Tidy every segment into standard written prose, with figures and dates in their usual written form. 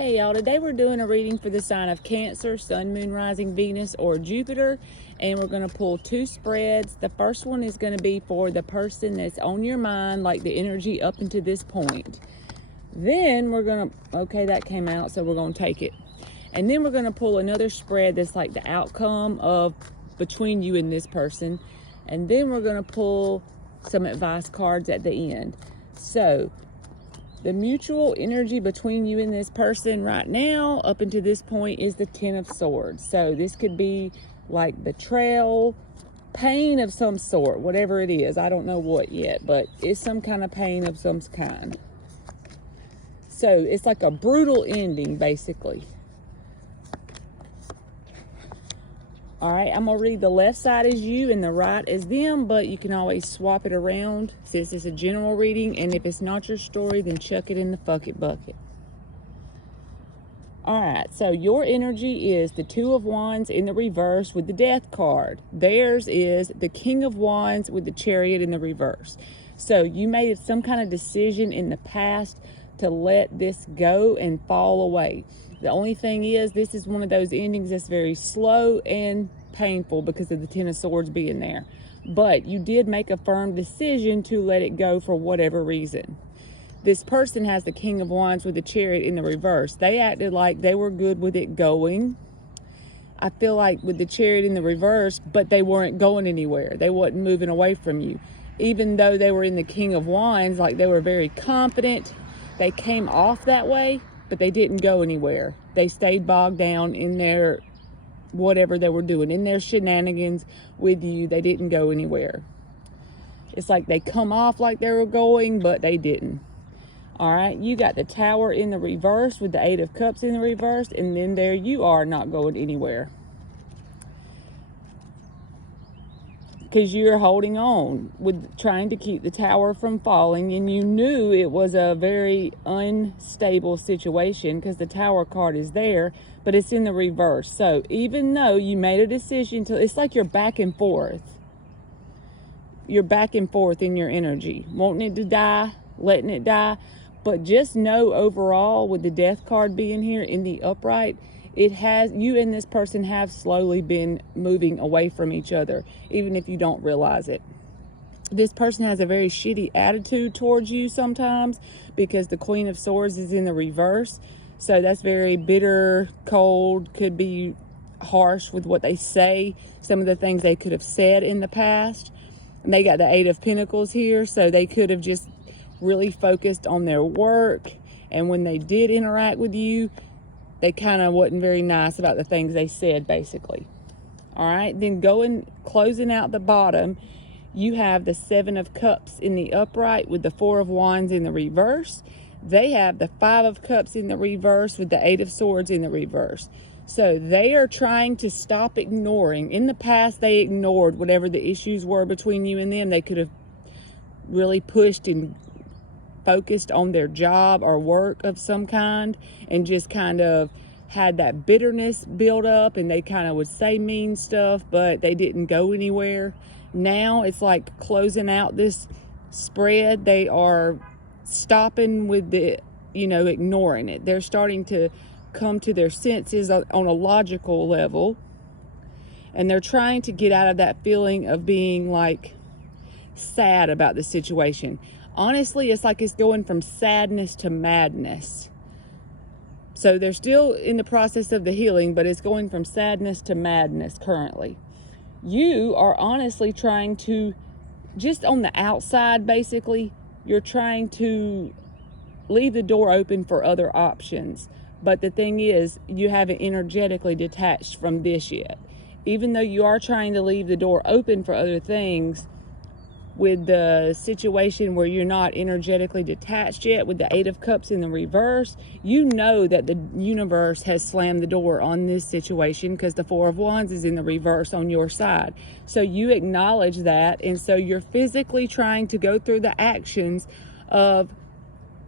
Hey y'all, today we're doing a reading for the sign of Cancer, Sun, Moon, Rising, Venus, or Jupiter, and we're going to pull two spreads. The first one is going to be for the person that's on your mind, like the energy up until this point. Then we're going to, okay, that came out, so we're going to take it. And then we're going to pull another spread that's like the outcome of between you and this person. And then we're going to pull some advice cards at the end. So the mutual energy between you and this person right now, up until this point, is the Ten of Swords. So this could be like betrayal, pain of some sort, whatever it is. I don't know what yet, but it's some kind of pain of some kind. So it's like a brutal ending, basically. All right, I'm going to read the left side as you and the right as them, but you can always swap it around since it's a general reading, and if it's not your story, then chuck it in the fuck it bucket. All right, so your energy is the Two of Wands in the reverse with the Death card. Theirs is the King of Wands with the Chariot in the reverse. So you made some kind of decision in the past to let this go and fall away. The only thing is, this is one of those endings that's very slow and painful because of the Ten of Swords being there. But you did make a firm decision to let it go for whatever reason. This person has the King of Wands with the Chariot in the reverse. They acted like they were good with it going. I feel like with the Chariot in the reverse, but they weren't going anywhere. They wasn't moving away from you. Even though they were in the King of Wands, like they were very confident. They came off that way, but they didn't go anywhere. They stayed bogged down in their whatever they were doing, in their shenanigans with you. They didn't go anywhere. It's like they come off like they were going, but they didn't. All right, you got the Tower in the reverse with the Eight of Cups in the reverse, and then there you are, not going anywhere. Because you're holding on with trying to keep the Tower from falling, and you knew it was a very unstable situation because the Tower card is there, but it's in the reverse. So even though you made a decision to, it's like you're back and forth. You're back and forth in your energy, wanting it to die, letting it die. But just know overall, with the Death card being here in the upright, it has, you and this person have slowly been moving away from each other, even if you don't realize it. This person has a very shitty attitude towards you sometimes because the Queen of Swords is in the reverse. So that's very bitter, cold, could be harsh with what they say, some of the things they could have said in the past. And they got the Eight of Pentacles here, so they could have just really focused on their work. And when they did interact with you, they kind of wasn't very nice about the things they said, basically. All right, then closing out the bottom, you have the Seven of Cups in the upright with the Four of Wands in the reverse. They have the Five of Cups in the reverse with the Eight of Swords in the reverse. So they are trying to stop ignoring. In the past, they ignored whatever the issues were between you and them. They could have really pushed and focused on their job or work of some kind and just kind of had that bitterness build up, and they kind of would say mean stuff, but they didn't go anywhere. Now it's like closing out this spread. They are stopping with the, ignoring it. They're starting to come to their senses on a logical level, and they're trying to get out of that feeling of being like sad about the situation. Honestly, it's like it's going from sadness to madness. So they're still in the process of the healing, but it's going from sadness to madness currently. You are honestly trying to, just on the outside, basically, you're trying to leave the door open for other options. But the thing is, you haven't energetically detached from this yet. Even though you are trying to leave the door open for other things, with the situation where you're not energetically detached yet, with the Eight of Cups in the reverse, you know that the universe has slammed the door on this situation because the Four of Wands is in the reverse on your side. So you acknowledge that, and so you're physically trying to go through the actions of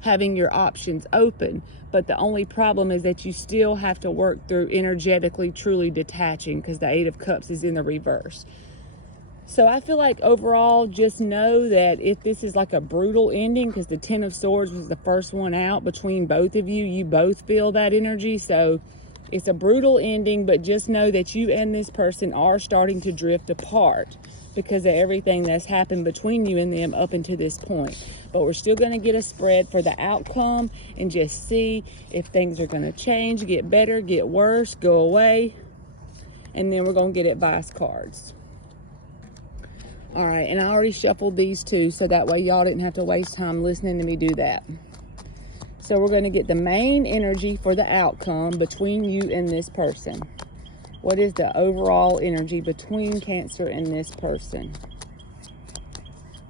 having your options open. But the only problem is that you still have to work through energetically truly detaching because the Eight of Cups is in the reverse. So I feel like overall, just know that if this is like a brutal ending, because the Ten of Swords was the first one out between both of you, you both feel that energy. So it's a brutal ending, but just know that you and this person are starting to drift apart because of everything that's happened between you and them up until this point. But we're still going to get a spread for the outcome and just see if things are going to change, get better, get worse, go away. And then we're going to get advice cards. All right, and I already shuffled these two, so that way y'all didn't have to waste time listening to me do that. So we're going to get the main energy for the outcome between you and this person. What is the overall energy between Cancer and this person?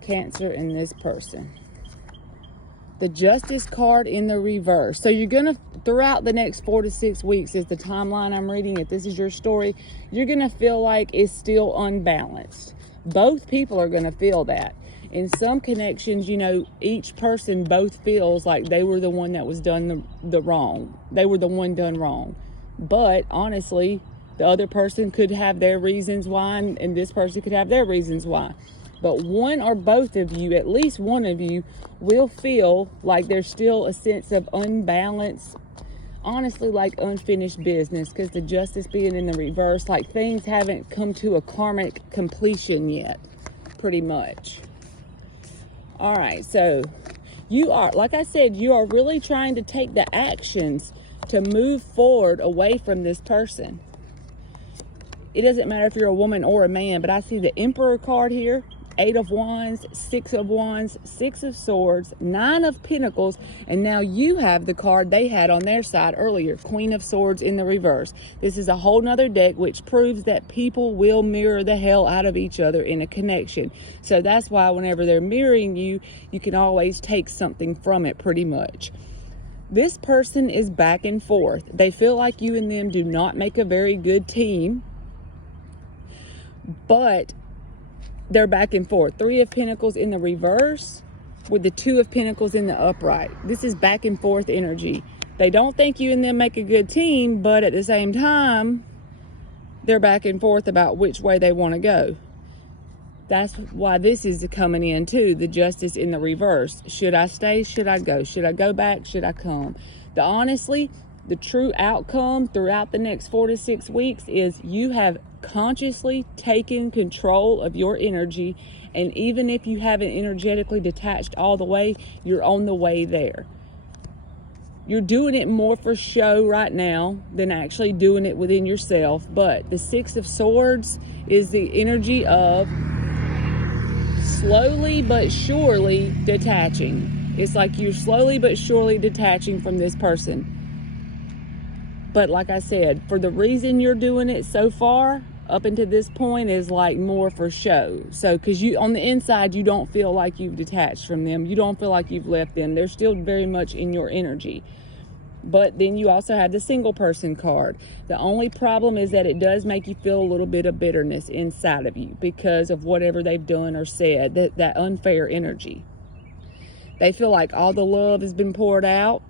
Cancer and this person. The Justice card in the reverse. So you're going to, throughout the next 4 to 6 weeks is the timeline I'm reading. If this is your story, you're going to feel like it's still unbalanced. Both people are going to feel that. In some connections, you know, each person both feels like they were the one that was done the wrong. They were the one done wrong. But honestly, the other person could have their reasons why, and this person could have their reasons why. But one or both of you, at least one of you, will feel like there's still a sense of unbalance. Honestly, like unfinished business, because the Justice being in the reverse, like things haven't come to a karmic completion yet, pretty much. All right, so you are, like I said, you are really trying to take the actions to move forward away from this person. It doesn't matter if you're a woman or a man, but I see the Emperor card here, 8 of Wands, 6 of Wands, 6 of Swords, 9 of Pentacles, and now you have the card they had on their side earlier, Queen of Swords in the reverse. This is a whole nother deck, which proves that people will mirror the hell out of each other in a connection. So that's why whenever they're mirroring you, you can always take something from it pretty much. This person is back and forth. They feel like you and them do not make a very good team, but they're back and forth. 3 of Pentacles in the reverse with the 2 of Pentacles in the upright. This is back and forth energy. They don't think you and them make a good team, but at the same time, they're back and forth about which way they want to go. That's why this is coming in too, the Justice in the reverse. Should I stay? Should I go? Should I go back? Should I come? Honestly, the true outcome throughout the next 4 to 6 weeks is you have consciously taken control of your energy, and even if you haven't energetically detached all the way, you're on the way there. You're doing it more for show right now than actually doing it within yourself. But the 6 of Swords is the energy of slowly but surely detaching. It's like you're slowly but surely detaching from this person. But like I said, for the reason you're doing it so far, up until this point, is like more for show. So, because you, on the inside, you don't feel like you've detached from them. You don't feel like you've left them. They're still very much in your energy. But then you also have the single person card. The only problem is that it does make you feel a little bit of bitterness inside of you because of whatever they've done or said, that unfair energy. They feel like all the love has been poured out,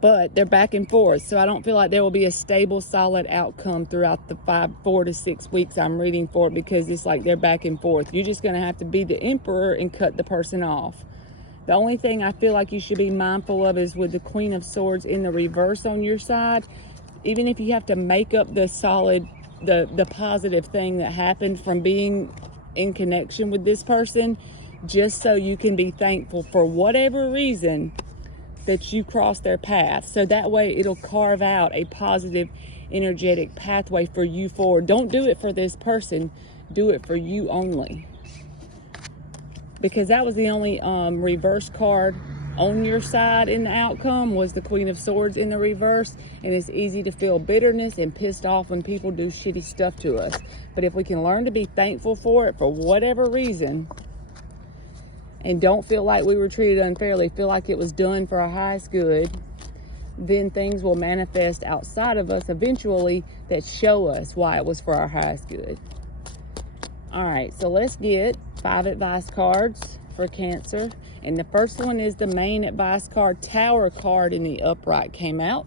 but they're back and forth. So I don't feel like there will be a stable, solid outcome throughout the 4 to 6 weeks I'm reading for, because it's like they're back and forth. You're just going to have to be the Emperor and cut the person off. The only thing I feel like you should be mindful of is with the Queen of Swords in the reverse on your side, even if you have to make up the solid, the positive thing that happened from being in connection with this person, just so you can be thankful for whatever reason that you cross their path. So that way it'll carve out a positive energetic pathway for you forward. Don't do it for this person. Do it for you only. Because that was the only reverse card on your side in the outcome, was the Queen of Swords in the reverse. And it's easy to feel bitterness and pissed off when people do shitty stuff to us. But if we can learn to be thankful for it for whatever reason, and don't feel like we were treated unfairly, feel like it was done for our highest good, then things will manifest outside of us eventually that show us why it was for our highest good. All right, so let's get 5 advice cards for Cancer. And the first one is the main advice card. Tower card in the upright came out.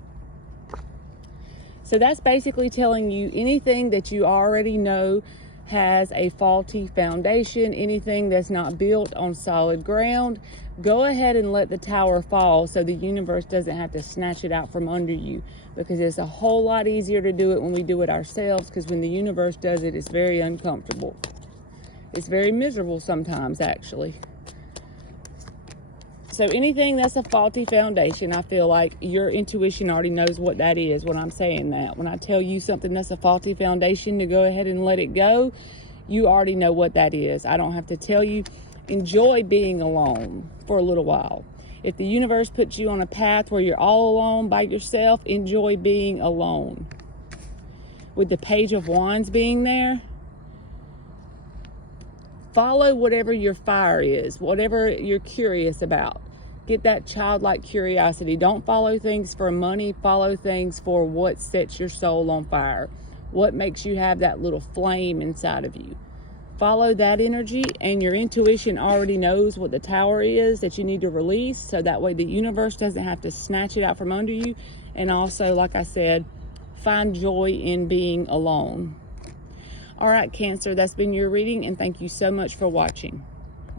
So that's basically telling you anything that you already know has a faulty foundation, anything that's not built on solid ground, go ahead and let the tower fall so the universe doesn't have to snatch it out from under you, because it's a whole lot easier to do it when we do it ourselves, because when the universe does it, it's very uncomfortable. It's very miserable sometimes, actually. So anything that's a faulty foundation, I feel like your intuition already knows what that is when I'm saying that. When I tell you something that's a faulty foundation to go ahead and let it go, you already know what that is. I don't have to tell you. Enjoy being alone for a little while. If the universe puts you on a path where you're all alone by yourself, enjoy being alone. With the Page of Wands being there, follow whatever your fire is, whatever you're curious about. Get that childlike curiosity. Don't follow things for money. Follow things for what sets your soul on fire. What makes you have that little flame inside of you. Follow that energy, and your intuition already knows what the tower is that you need to release, so that way the universe doesn't have to snatch it out from under you. And also, like I said, find joy in being alone. All right, Cancer, that's been your reading, and thank you so much for watching.